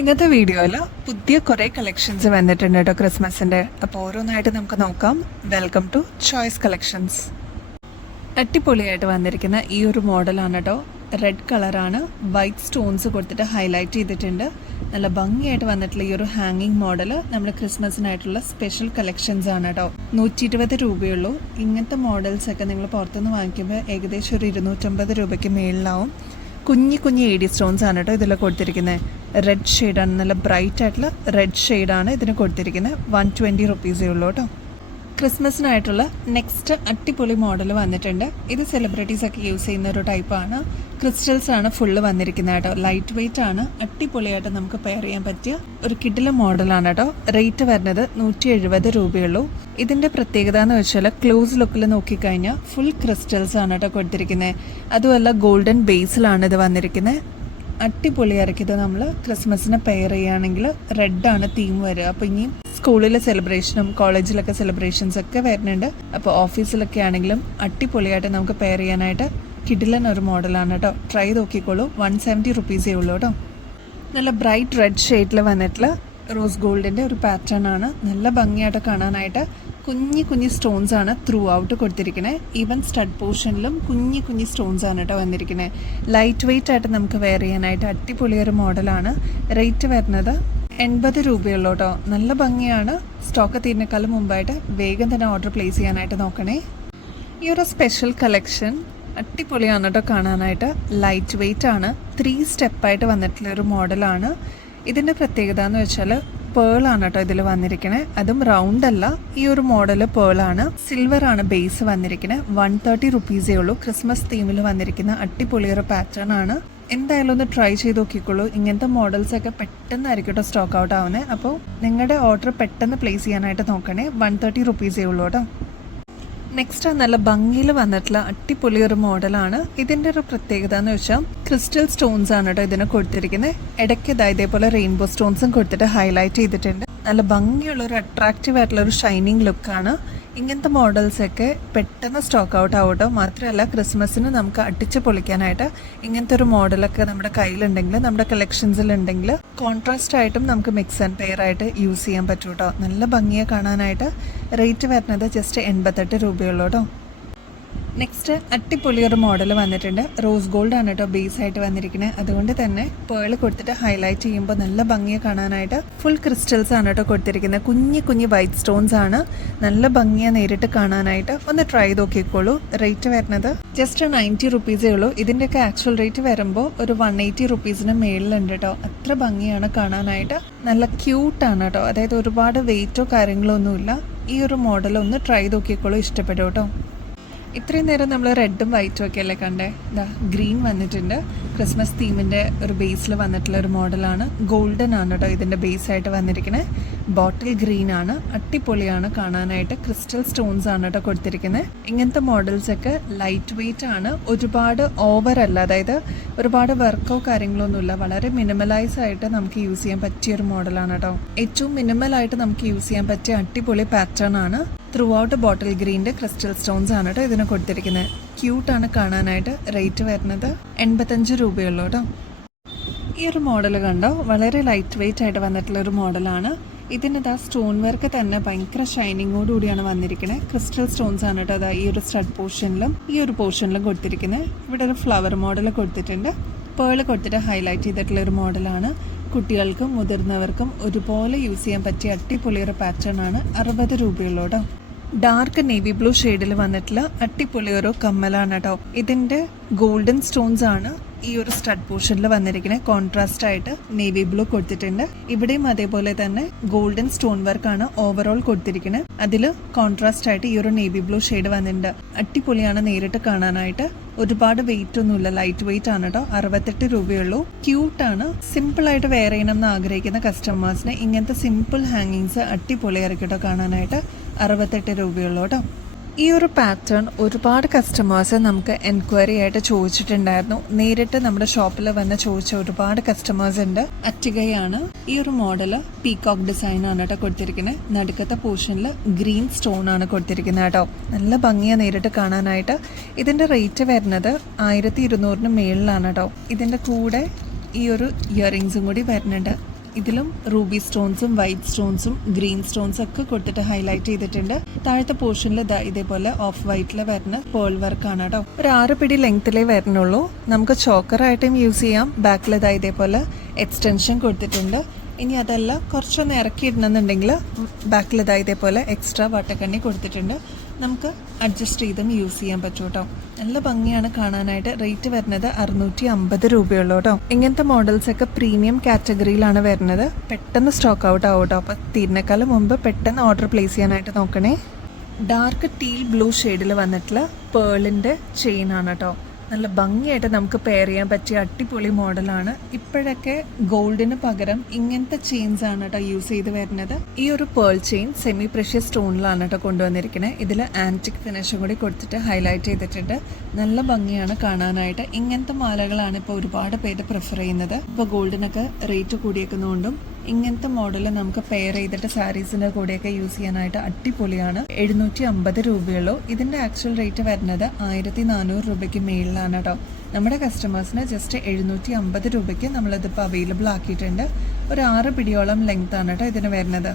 ഇന്നത്തെ വീഡിയോയിൽ പുതിയ കുറേ കളക്ഷൻസ് വന്നിട്ടുണ്ട് കേട്ടോ ക്രിസ്മസിൻ്റെ. അപ്പോൾ ഓരോന്നായിട്ട് നമുക്ക് നോക്കാം. Welcome to choice collections. അടിപൊളിയായിട്ട് വന്നിരിക്കുന്ന ഈ ഒരു മോഡലാണ് കേട്ടോ. റെഡ് കളറാണ്, വൈറ്റ് സ്റ്റോൺസ് കൊടുത്തിട്ട് ഹൈലൈറ്റ് ചെയ്തിട്ടുണ്ട്. നല്ല ഭംഗിയായിട്ട് വന്നിട്ടുള്ള ഈ ഒരു ഹാങ്ങിങ് മോഡൽ നമ്മുടെ ക്രിസ്മസിനായിട്ടുള്ള സ്പെഷ്യൽ കളക്ഷൻസ് ആണ് കേട്ടോ. 120 രൂപയുള്ളൂ. ഇങ്ങനത്തെ മോഡൽസ് ഒക്കെ നിങ്ങൾ പുറത്തുനിന്ന് വാങ്ങിക്കുമ്പോൾ ഏകദേശം ഒരു 250 രൂപയ്ക്ക് മേളിലാവും. കുഞ്ഞി എഡി സ്റ്റോൺസ് ആണ് കേട്ടോ ഇതിൽ കൊടുത്തിരിക്കുന്നത്. റെഡ് ഷെയ്ഡാണ്, നല്ല ബ്രൈറ്റ് ആയിട്ടുള്ള റെഡ് ഷെയ്ഡാണ് ഇതിന് കൊടുത്തിരിക്കുന്നത്. 120 റുപ്പീസേ ഉള്ളൂ കേട്ടോ. ക്രിസ്മസിനായിട്ടുള്ള നെക്സ്റ്റ് അടിപൊളി മോഡൽ വന്നിട്ടുണ്ട്. ഇത് സെലിബ്രിറ്റീസ് ഒക്കെ യൂസ് ചെയ്യുന്ന ഒരു ടൈപ്പാണ്. ക്രിസ്റ്റൽസ് ആണ് ഫുള്ള് വന്നിരിക്കുന്നത് കേട്ടോ. ലൈറ്റ് വെയിറ്റ് ആണ്, അടിപൊളിയായിട്ട് നമുക്ക് പെയർ ചെയ്യാൻ പറ്റിയ ഒരു കിഡിലെ മോഡലാണ് കേട്ടോ. റേറ്റ് വരുന്നത് 170 രൂപയുള്ളൂ. ഇതിന്റെ പ്രത്യേകത എന്ന് വെച്ചാൽ ക്ലോസ് ലുക്കിൽ നോക്കിക്കഴിഞ്ഞാൽ ഫുൾ ക്രിസ്റ്റൽസ് ആണ് കേട്ടോ കൊടുത്തിരിക്കുന്നത്. അതുമല്ല ഗോൾഡൻ ബേസിലാണ് ഇത് വന്നിരിക്കുന്നത്. അടിപൊളിയായിരിക്കും. ഇത് നമ്മൾ ക്രിസ്മസിന് പെയർ ചെയ്യുകയാണെങ്കിൽ റെഡാണ് തീം വരിക. അപ്പോൾ ഇനിയും സ്കൂളിലെ സെലിബ്രേഷനും കോളേജിലൊക്കെ സെലിബ്രേഷൻസ് ഒക്കെ വരുന്നുണ്ട്. അപ്പോൾ ഓഫീസിലൊക്കെ ആണെങ്കിലും അടിപൊളിയായിട്ട് നമുക്ക് പെയർ ചെയ്യാനായിട്ട് കിഡിലൻ ഒരു മോഡലാണ് കേട്ടോ. ട്രൈ നോക്കിക്കോളൂ. 170 റുപ്പീസേ ഉള്ളൂ കേട്ടോ. നല്ല ബ്രൈറ്റ് റെഡ് ഷെയ്ഡിൽ വന്നിട്ടുള്ള റോസ് ഗോൾഡിൻ്റെ ഒരു പാറ്റേൺ ആണ്. നല്ല ഭംഗിയായിട്ട് കാണാനായിട്ട് കുഞ്ഞി സ്റ്റോൺസ് ആണ് ത്രൂ ഔട്ട് കൊടുത്തിരിക്കുന്നത്. ഈവൻ സ്റ്റഡ് പോർഷനിലും കുഞ്ഞി സ്റ്റോൺസ് ആണ് കേട്ടോ വന്നിരിക്കുന്നത്. ലൈറ്റ് വെയിറ്റ് ആയിട്ട് നമുക്ക് വെയർ ചെയ്യാനായിട്ട് അടിപൊളിയൊരു മോഡലാണ്. റേറ്റ് വരുന്നത് 80 രൂപയുള്ളൂ കേട്ടോ. നല്ല ഭംഗിയാണ്. സ്റ്റോക്ക് തീരുന്നേക്കാളും മുമ്പായിട്ട് വേഗം തന്നെ ഓർഡർ പ്ലേസ് ചെയ്യാനായിട്ട് നോക്കണേ. ഈ ഒരു സ്പെഷ്യൽ കളക്ഷൻ അടിപൊളിയാണ് കേട്ടോ കാണാനായിട്ട്. ലൈറ്റ് വെയിറ്റ് ആണ്. 3 സ്റ്റെപ്പായിട്ട് വന്നിട്ടുള്ള ഒരു മോഡലാണ്. ഇതിൻ്റെ പ്രത്യേകത എന്ന് വെച്ചാൽ പേളാണ് കേട്ടോ ഇതിൽ വന്നിരിക്കണേ. അതും റൗണ്ട് അല്ല, ഈ ഒരു മോഡൽ പേളാണ്. സിൽവർ ആണ് ബേസ് വന്നിരിക്കണേ. 130 റുപ്പീസേ ഉള്ളൂ. ക്രിസ്മസ് തീമിൽ വന്നിരിക്കുന്ന അടിപൊളിയൊരു പാറ്റേൺ ആണ്. എന്തായാലും ഒന്ന് ട്രൈ ചെയ്ത് നോക്കിക്കോളൂ. ഇങ്ങനത്തെ മോഡൽസ് ഒക്കെ പെട്ടെന്നായിരിക്കും കേട്ടോ സ്റ്റോക്ക് ഔട്ട് ആവുന്നത്. അപ്പോൾ നിങ്ങളുടെ ഓർഡർ പെട്ടെന്ന് പ്ലേസ് ചെയ്യാനായിട്ട് നോക്കണേ. 130 റുപ്പീസേ ഉള്ളൂ കേട്ടോ. നെക്സ്റ്റ് നല്ല ഭംഗിയിൽ വന്നിട്ടുള്ള അടിപൊളി ഒരു മോഡലാണ്. ഇതിൻ്റെ ഒരു പ്രത്യേകത എന്ന് വെച്ചാൽ ക്രിസ്റ്റൽ സ്റ്റോൺസ് ആണ് കേട്ടോ ഇതിന് കൊടുത്തിരിക്കുന്നത്. ഇടയ്ക്ക് ഇതേപോലെ റെയിൻബോ സ്റ്റോൺസും കൊടുത്തിട്ട് ഹൈലൈറ്റ് ചെയ്തിട്ടുണ്ട്. നല്ല ഭംഗിയുള്ള ഒരു അട്രാക്റ്റീവ് ആയിട്ടുള്ള ഒരു ഷൈനിങ് ലുക്കാണ്. ഇങ്ങനത്തെ മോഡൽസൊക്കെ പെട്ടെന്ന് സ്റ്റോക്ക് ഔട്ട് ആവട്ടോ. മാത്രമല്ല ക്രിസ്മസിന് നമുക്ക് അടിച്ച് പൊളിക്കാനായിട്ട് ഇങ്ങനത്തെ ഒരു മോഡലൊക്കെ നമ്മുടെ കയ്യിലുണ്ടെങ്കിൽ, നമ്മുടെ കളക്ഷൻസിലുണ്ടെങ്കിൽ കോൺട്രാസ്റ്റ് ആയിട്ടും നമുക്ക് മിക്സ് ആൻഡ് പെയർ ആയിട്ട് യൂസ് ചെയ്യാൻ പറ്റും കേട്ടോ. നല്ല ഭംഗിയെ കാണാനായിട്ട്. റേറ്റ് വരുന്നത് ജസ്റ്റ് 88 രൂപയുള്ളൂ കേട്ടോ. നെക്സ്റ്റ് അടിപൊളി ഒരു മോഡൽ വന്നിട്ടുണ്ട്. റോസ് ഗോൾഡ് ആണ് കേട്ടോ ബേസ് ആയിട്ട് വന്നിരിക്കുന്നത്. അതുകൊണ്ട് തന്നെ പേൾ കൊടുത്തിട്ട് ഹൈലൈറ്റ് ചെയ്യുമ്പോൾ നല്ല ഭംഗിയെ കാണാനായിട്ട് ഫുൾ ക്രിസ്റ്റൽസ് ആണ് കേട്ടോ കൊടുത്തിരിക്കുന്നത്. കുഞ്ഞി വൈറ്റ് സ്റ്റോൺസ് ആണ്. നല്ല ഭംഗിയെ നേരിട്ട് കാണാനായിട്ട്. ഒന്ന് ട്രൈ നോക്കിക്കോളൂ. റേറ്റ് വരുന്നത് ജസ്റ്റ് 90 റുപ്പീസേ ഉള്ളൂ. ഇതിൻ്റെയൊക്കെ ആക്ച്വൽ റേറ്റ് വരുമ്പോൾ ഒരു 180 റുപ്പീസിന് മേളിലുണ്ട് കേട്ടോ. അത്ര ഭംഗിയാണ് കാണാനായിട്ട്. നല്ല ക്യൂട്ടാണ് കേട്ടോ. അതായത് ഒരുപാട് വെയിറ്റോ കാര്യങ്ങളോ ഒന്നുമില്ല. ഈ ഒരു മോഡൽ ഒന്ന് ട്രൈ നോക്കിക്കോളൂ. ഇഷ്ടപ്പെടും കേട്ടോ. ഇത്രയും നേരം നമ്മൾ റെഡും വൈറ്റും ഒക്കെ അല്ലേ കണ്ടേ. ഇതാ ഗ്രീൻ വന്നിട്ടുണ്ട്. ക്രിസ്മസ് തീമിൻ്റെ ഒരു ബേസിൽ വന്നിട്ടുള്ള ഒരു മോഡലാണ്. ഗോൾഡൻ ആണ് കേട്ടോ ഇതിൻ്റെ ബേസായിട്ട് വന്നിരിക്കുന്നത്. ബോട്ടിൽ ഗ്രീൻ ആണ്. അടിപൊളിയാണ് കാണാനായിട്ട്. ക്രിസ്റ്റൽ സ്റ്റോൺസ് ആണ് കേട്ടോ കൊടുത്തിരിക്കുന്നത്. ഇങ്ങനത്തെ മോഡൽസൊക്കെ ലൈറ്റ് വെയിറ്റ് ആണ്. ഒരുപാട് ഓവർ അല്ല, അതായത് ഒരുപാട് വർക്കോ കാര്യങ്ങളോ ഒന്നുമില്ല. വളരെ മിനിമലൈസ് ആയിട്ട് നമുക്ക് യൂസ് ചെയ്യാൻ പറ്റിയ ഒരു മോഡലാണ് കേട്ടോ. ഏറ്റവും മിനിമലായിട്ട് നമുക്ക് യൂസ് ചെയ്യാൻ പറ്റിയ അടിപൊളി പാറ്റേൺ ആണ്. ത്രൂ ഔട്ട് ബോട്ടിൽ ഗ്രീൻ്റെ ക്രിസ്റ്റൽ സ്റ്റോൺസ് ആണ് കേട്ടോ ഇതിന് കൊടുത്തിരിക്കുന്നത്. ക്യൂട്ടാണ് കാണാനായിട്ട്. റേറ്റ് വരുന്നത് 85 രൂപയുള്ളൂ കേട്ടോ. ഈ ഒരു മോഡൽ കണ്ടോ, വളരെ ലൈറ്റ് വെയിറ്റ് ആയിട്ട് വന്നിട്ടുള്ള ഒരു മോഡലാണ്. ഇതിന് സ്റ്റോൺ വർക്ക് തന്നെ ഭയങ്കര ഷൈനിങ്ങോട് കൂടിയാണ് വന്നിരിക്കുന്നത്. ക്രിസ്റ്റൽ സ്റ്റോൺസ് ആണ് കേട്ടോ അതാ ഈ ഒരു സ്റ്റഡ് പോർഷനിലും ഈ ഒരു പോർഷനിലും കൊടുത്തിരിക്കുന്നത്. ഇവിടെ ഒരു ഫ്ലവർ മോഡൽ കൊടുത്തിട്ടുണ്ട്. പേൾ കൊടുത്തിട്ട് ഹൈലൈറ്റ് ചെയ്തിട്ടുള്ള ഒരു മോഡലാണ്. കുട്ടികൾക്കും മുതിർന്നവർക്കും ഒരുപോലെ യൂസ് ചെയ്യാൻ പറ്റിയ അടിപൊളി ഒരു പാറ്റേൺ ആണ്. 60 രൂപയുള്ളൂ കേട്ടോ. ഡാർക്ക് നേവി ബ്ലൂ ഷെയ്ഡിൽ വന്നിട്ടുള്ള അടിപൊളി ഒരു കമ്മലാണ് കേട്ടോ. ഇതിൻ്റെ ഗോൾഡൻ സ്റ്റോൺസ് ആണ് ഈ ഒരു സ്റ്റഡ് പോർഷനിൽ വന്നിരിക്കുന്നത്. കോൺട്രാസ്റ്റ് ആയിട്ട് നേവി ബ്ലൂ കൊടുത്തിട്ടുണ്ട്. ഇവിടെയും അതേപോലെ തന്നെ ഗോൾഡൻ സ്റ്റോൺ വർക്കാണ് ഓവറോൾ കൊടുത്തിരിക്കുന്നത്. അതിൽ കോൺട്രാസ്റ്റ് ആയിട്ട് ഈ ഒരു നേവി ബ്ലൂ ഷെയ്ഡ് വന്നിട്ടുണ്ട്. അടിപൊളിയാണ് നേരിട്ട് കാണാനായിട്ട്. ഒരുപാട് വെയിറ്റ് ഒന്നുമില്ല, ലൈറ്റ് വെയിറ്റ് ആണ് കേട്ടോ. 68 രൂപയുള്ളൂ. ക്യൂട്ടാണ്. സിമ്പിൾ ആയിട്ട് വെയർ ചെയ്യണം എന്ന് ആഗ്രഹിക്കുന്ന കസ്റ്റമേഴ്സിന് ഇങ്ങനത്തെ സിമ്പിൾ ഹാങ്ങിങ്സ് അടിപൊളിയായിരിക്കും കേട്ടോ കാണാനായിട്ട്. 68 രൂപയുള്ളൂ കേട്ടോ. ഈ ഒരു പാറ്റേൺ ഒരുപാട് കസ്റ്റമേഴ്സ് നമുക്ക് എൻക്വയറി ആയിട്ട് ചോദിച്ചിട്ടുണ്ടായിരുന്നു. നേരിട്ട് നമ്മുടെ ഷോപ്പിൽ വന്ന് ചോദിച്ച ഒരുപാട് കസ്റ്റമേഴ്സ് ഉണ്ട്. അറ്റികയാണ്. ഈ ഒരു മോഡല് പീകോക്ക് ഡിസൈൻ ആണ് കേട്ടോ കൊടുത്തിരിക്കുന്നത്. നടുക്കത്തെ പോർഷനിൽ ഗ്രീൻ സ്റ്റോൺ ആണ് കൊടുത്തിരിക്കുന്നത് കേട്ടോ. നല്ല ഭംഗിയാണ് നേരിട്ട് കാണാനായിട്ട്. ഇതിന്റെ റേറ്റ് വരുന്നത് 1200 മേളിലാണ് കേട്ടോ. ഇതിന്റെ കൂടെ ഈ ഒരു ഇയറിങ്സും കൂടി വരുന്നുണ്ട്. ഇതിലും റൂബി സ്റ്റോൺസും വൈറ്റ് സ്റ്റോൺസും ഗ്രീൻ സ്റ്റോൺസും ഒക്കെ കൊടുത്തിട്ട് ഹൈലൈറ്റ് ചെയ്തിട്ടുണ്ട്. താഴത്തെ പോർഷനിൽ ഇതേപോലെ ഓഫ് വൈറ്റിൽ വരുന്ന പേൾ വർക്കാണ് കേട്ടോ. ഒരു 6 പിടി ലെങ്ത്തിലേ വരണുള്ളൂ. നമുക്ക് ചോക്കറായിട്ടും യൂസ് ചെയ്യാം. ബാക്കിൽ ഇതേപോലെ എക്സ്റ്റൻഷൻ കൊടുത്തിട്ടുണ്ട്. ഇനി അതല്ല കുറച്ചൊന്ന് ഇറക്കിയിടണമെന്നുണ്ടെങ്കിൽ ബാക്കിൽ ഇതേപോലെ എക്സ്ട്രാ വട്ടക്കണ്ണി കൊടുത്തിട്ടുണ്ട്. നമുക്ക് അഡ്ജസ്റ്റ് ചെയ്തും യൂസ് ചെയ്യാൻ പറ്റും കേട്ടോ. നല്ല ഭംഗിയാണ് കാണാനായിട്ട്. റേറ്റ് വരുന്നത് 650 രൂപയുള്ളൂ കേട്ടോ. ഇങ്ങനത്തെ മോഡൽസ് ഒക്കെ പ്രീമിയം കാറ്റഗറിയിലാണ് വരുന്നത്. പെട്ടെന്ന് സ്റ്റോക്ക് ഔട്ട് ആവും കേട്ടോ. അപ്പോൾ തീരുന്നേക്കാളും മുമ്പ് പെട്ടെന്ന് ഓർഡർ പ്ലേസ് ചെയ്യാനായിട്ട് നോക്കണേ. ഡാർക്ക് ടീൽ ബ്ലൂ ഷെയ്ഡിൽ വന്നിട്ടുള്ള പേളിൻ്റെ ചെയിൻ ആണ് കേട്ടോ. നല്ല ഭംഗിയായിട്ട് നമുക്ക് പെയർ ചെയ്യാൻ പറ്റിയ അടിപൊളി മോഡലാണ്. ഇപ്പോഴൊക്കെ ഗോൾഡിന് പകരം ഇങ്ങനത്തെ ചെയിൻസ് ആണ് കേട്ടോ യൂസ് ചെയ്ത് വരുന്നത്. ഈ ഒരു പേൾ ചെയിൻ സെമി പ്രഷ്യസ് സ്റ്റോണിലാണ് കേട്ടോ കൊണ്ടുവന്നിരിക്കുന്നത്. ഇതിൽ ആന്റിക് ഫിനിഷും കൂടി കൊടുത്തിട്ട് ഹൈലൈറ്റ് ചെയ്തിട്ടുണ്ട്. നല്ല ഭംഗിയാണ് കാണാനായിട്ട്. ഇങ്ങനത്തെ മാലകളാണ് ഇപ്പോൾ ഒരുപാട് പേര് പ്രിഫർ ചെയ്യുന്നത്. ഇപ്പോൾ ഗോൾഡിനൊക്കെ റേറ്റ് കൂടിയേക്കുന്നതുകൊണ്ടും ഇങ്ങനത്തെ മോഡൽ നമുക്ക് പെയർ ചെയ്തിട്ട് സാരീസിന്റെ കൂടെയൊക്കെ യൂസ് ചെയ്യാനായിട്ട് അടിപൊളിയാണ്. 750 രൂപയുള്ളൂ. ഇതിന്റെ ആക്ച്വൽ റേറ്റ് വരുന്നത് 1400 രൂപയ്ക്ക് മേളിലാണ് കേട്ടോ. നമ്മുടെ കസ്റ്റമേഴ്സിന് ജസ്റ്റ് 750 രൂപയ്ക്ക് നമ്മളിതിപ്പോൾ അവൈലബിൾ ആക്കിയിട്ടുണ്ട്. ഒരു 6 പിടിയോളം ലെങ്ത് ആണ് കേട്ടോ ഇതിന് വരുന്നത്.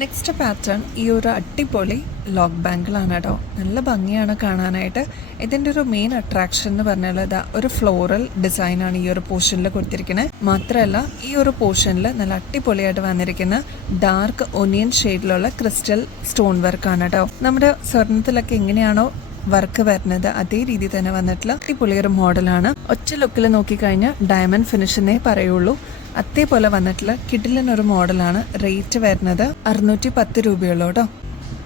നെക്സ്റ്റ് പാറ്റേൺ ഈ ഒരു അടിപൊളി ലോക്ക് ബാങ്കിളാണ് കേട്ടോ. നല്ല ഭംഗിയാണ് കാണാനായിട്ട്. ഇതിൻ്റെ ഒരു മെയിൻ അട്രാക്ഷൻ എന്ന് പറഞ്ഞാൽ ഒരു ഫ്ലോറൽ ഡിസൈനാണ് ഈ ഒരു പോർഷനിൽ കൊടുത്തിരിക്കുന്നത്. മാത്രമല്ല ഈ ഒരു പോർഷനിൽ നല്ല അടിപൊളിയായിട്ട് വന്നിരിക്കുന്ന ഡാർക്ക് ഒനിയൻ ഷെയ്ഡിലുള്ള ക്രിസ്റ്റൽ സ്റ്റോൺ വർക്കാണ് കേട്ടോ. നമ്മുടെ സ്വർണത്തിലൊക്കെ എങ്ങനെയാണോ വർക്ക് വരുന്നത് അതേ രീതി തന്നെ വന്നിട്ടുള്ള അടിപൊളിയൊരു മോഡലാണ്. ഒറ്റ ലുക്കിൽ നോക്കിക്കഴിഞ്ഞാൽ ഡയമണ്ട് ഫിനിഷ് എന്നേ പറയുള്ളൂ. അതേപോലെ വന്നിട്ടുള്ള കിഡിലിനൊരു മോഡലാണ്. റേറ്റ് വരുന്നത് 610 രൂപയുള്ളൂ കേട്ടോ.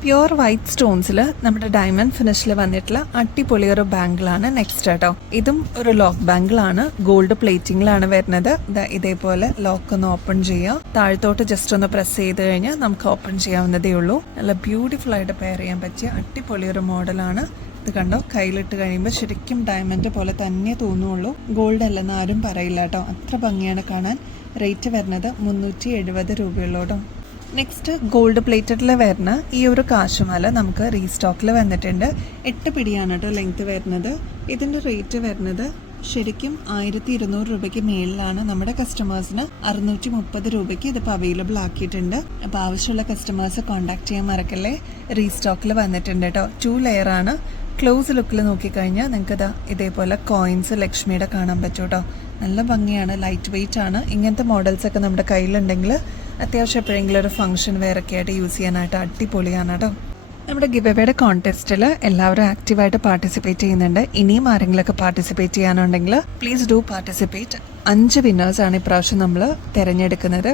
പ്യുവർ വൈറ്റ് സ്റ്റോൺസിൽ നമ്മുടെ ഡയമണ്ട് ഫിനിഷിൽ വന്നിട്ടുള്ള അടിപൊളിയൊരു ബാങ്കിളാണ് നെക്സ്റ്റ് കേട്ടോ. ഇതും ഒരു ലോക്ക് ബാങ്കിളാണ്. ഗോൾഡ് പ്ലേറ്റിംഗിലാണ് വരുന്നത്. ഇതേപോലെ ലോക്ക് ഒന്ന് ഓപ്പൺ ചെയ്യുക. താഴത്തോട്ട് ജസ്റ്റ് ഒന്ന് പ്രസ് ചെയ്ത് കഴിഞ്ഞാൽ നമുക്ക് ഓപ്പൺ ചെയ്യാവുന്നതേ ഉള്ളൂ. നല്ല ബ്യൂട്ടിഫുൾ ആയിട്ട് പെയർ ചെയ്യാൻ പറ്റിയ അടിപൊളിയൊരു മോഡലാണ്. ഇത് കണ്ടോ, കയ്യിലിട്ട് കഴിയുമ്പോൾ ശരിക്കും ഡയമണ്ട് പോലെ തന്നെ തോന്നുള്ളൂ. ഗോൾഡ് അല്ലെന്ന് ആരും പറയില്ല കേട്ടോ. അത്ര ഭംഗിയാണ് കാണാൻ. റേറ്റ് വരുന്നത് 370 രൂപയുള്ളൂ കേട്ടോ. നെക്സ്റ്റ് ഗോൾഡ് പ്ലേറ്റഡിൽ വരുന്ന ഈ ഒരു കാശുമാല നമുക്ക് റീസ്റ്റോക്കിൽ വന്നിട്ടുണ്ട്. 8 പിടിയാണ് കേട്ടോ ലെങ്ത് വരുന്നത്. ഇതിൻ്റെ റേറ്റ് വരുന്നത് ശരിക്കും 1200 രൂപയ്ക്ക് മേളിലാണ്. നമ്മുടെ കസ്റ്റമേഴ്സിന് 630 രൂപയ്ക്ക് ഇതിപ്പോൾ അവൈലബിൾ ആക്കിയിട്ടുണ്ട്. അപ്പോൾ ആവശ്യമുള്ള കസ്റ്റമേഴ്സ് കോൺടാക്ട് ചെയ്യാൻ മറക്കല്ലേ. റീസ്റ്റോക്കിൽ വന്നിട്ടുണ്ട് കേട്ടോ. 2 ലെയർ ആണ്. ക്ലോസ് ലുക്കിൽ നോക്കിക്കഴിഞ്ഞാൽ നിങ്ങൾക്ക് ഇതേപോലെ കോയിൻസ് ലക്ഷ്മിയുടെ കാണാൻ പറ്റും കേട്ടോ. നല്ല ഭംഗിയാണ്. ലൈറ്റ് വെയിറ്റ് ആണ്. ഇങ്ങനത്തെ മോഡൽസ് ഒക്കെ നമ്മുടെ കയ്യിലുണ്ടെങ്കിൽ അത്യാവശ്യം എപ്പോഴെങ്കിലും ഒരു ഫംഗ്ഷൻ വെയറൊക്കെ ആയിട്ട് യൂസ് ചെയ്യാനായിട്ട് അടിപൊളിയാണ് കേട്ടോ. നമ്മുടെ ഗിവ് അവേയുടെ കോൺടെസ്റ്റിൽ എല്ലാവരും ആക്റ്റീവായിട്ട് പാർട്ടിസിപ്പേറ്റ് ചെയ്യുന്നുണ്ട്. ഇനിയും ആരെങ്കിലുമൊക്കെ പാർട്ടിസിപ്പേറ്റ് ചെയ്യാനുണ്ടെങ്കിൽ പ്ലീസ് ഡു പാർട്ടിസിപ്പേറ്റ്. 5 വിന്നേഴ്സാണ് ഇപ്രാവശ്യം നമ്മൾ തിരഞ്ഞെടുക്കുന്നത്.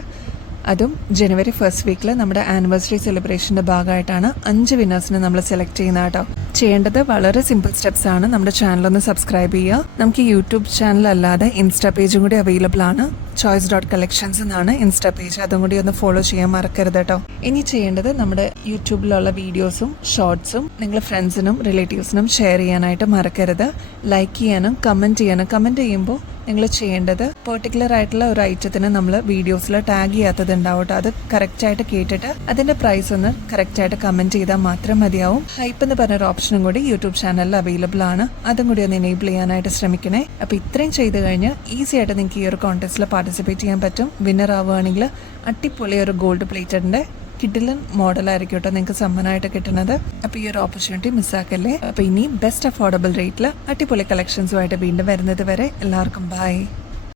അതും ജനുവരി 1st വീക്കിൽ നമ്മുടെ ആനിവേഴ്സറി സെലിബ്രേഷൻ്റെ ഭാഗമായിട്ടാണ് 5 വിന്നേഴ്സിനെ നമ്മൾ സെലക്ട് ചെയ്യുന്നത് കേട്ടോ. ചെയ്യേണ്ടത് വളരെ സിമ്പിൾ സ്റ്റെപ്സ് ആണ്. നമ്മുടെ ചാനലൊന്ന് സബ്സ്ക്രൈബ് ചെയ്യുക. നമുക്ക് യൂട്യൂബ് ചാനൽ അല്ലാതെ ഇൻസ്റ്റാ പേജും കൂടി അവൈലബിൾ ആണ്. choice.collections എന്നാണ് ഇൻസ്റ്റാ പേജ്. അതും കൂടി ഒന്ന് ഫോളോ ചെയ്യാൻ മറക്കരുത് കേട്ടോ. ഇനി ചെയ്യേണ്ടത് നമ്മുടെ യൂട്യൂബിലുള്ള വീഡിയോസും ഷോർട്സും നിങ്ങൾ ഫ്രണ്ട്സിനും റിലേറ്റീവ്സിനും ഷെയർ ചെയ്യാനായിട്ട് മറക്കരുത്. ലൈക്ക് ചെയ്യാനും കമൻറ്റ് ചെയ്യാനും. കമൻറ്റ് ചെയ്യുമ്പോൾ നിങ്ങൾ ചെയ്യേണ്ടത് പെർട്ടിക്കുലർ ആയിട്ടുള്ള ഒരു ഐറ്റത്തിന് നമ്മൾ വീഡിയോസിൽ ടാഗ് ചെയ്യാത്തത് ഉണ്ടാവും. അത് കറക്റ്റായിട്ട് കേട്ടിട്ട് അതിൻ്റെ പ്രൈസ് ഒന്ന് കറക്റ്റായിട്ട് കമൻറ്റ് ചെയ്താൽ മാത്രം മതിയാവും. ഹൈപ്പ് എന്ന് പറഞ്ഞൊരു ഓപ്ഷനും കൂടി യൂട്യൂബ് ചാനലിൽ അവൈലബിൾ ആണ്. അതും കൂടി ഒന്ന് എനേബിൾ ചെയ്യാനായിട്ട് ശ്രമിക്കണേ. അപ്പോൾ ഇത്രയും ചെയ്ത് കഴിഞ്ഞ് ഈസി ആയിട്ട് നിങ്ങൾക്ക് ഈ ഒരു കോൺടെസ്റ്റിൽ പാർട്ടിസിപ്പേറ്റ് ചെയ്യാൻ പറ്റും. വിന്നർ ആവുകയാണെങ്കിൽ അടിപൊളി ഒരു ഗോൾഡ് പ്ലേറ്റഡിൻ്റെ കിഡിലൻ മോഡലായിരിക്കും കേട്ടോ നിങ്ങൾക്ക് സമ്മാനമായിട്ട് കിട്ടുന്നത്. അപ്പോൾ ഈ ഒരു ഓപ്പർച്യൂണിറ്റി മിസ്സാക്കല്ലേ. അപ്പോൾ ഇനി ബെസ്റ്റ് അഫോർഡബിൾ റേറ്റിൽ അടിപൊളി കളക്ഷൻസുമായിട്ട് വീണ്ടും വരുന്നത് വരെ എല്ലാവർക്കും ബൈ.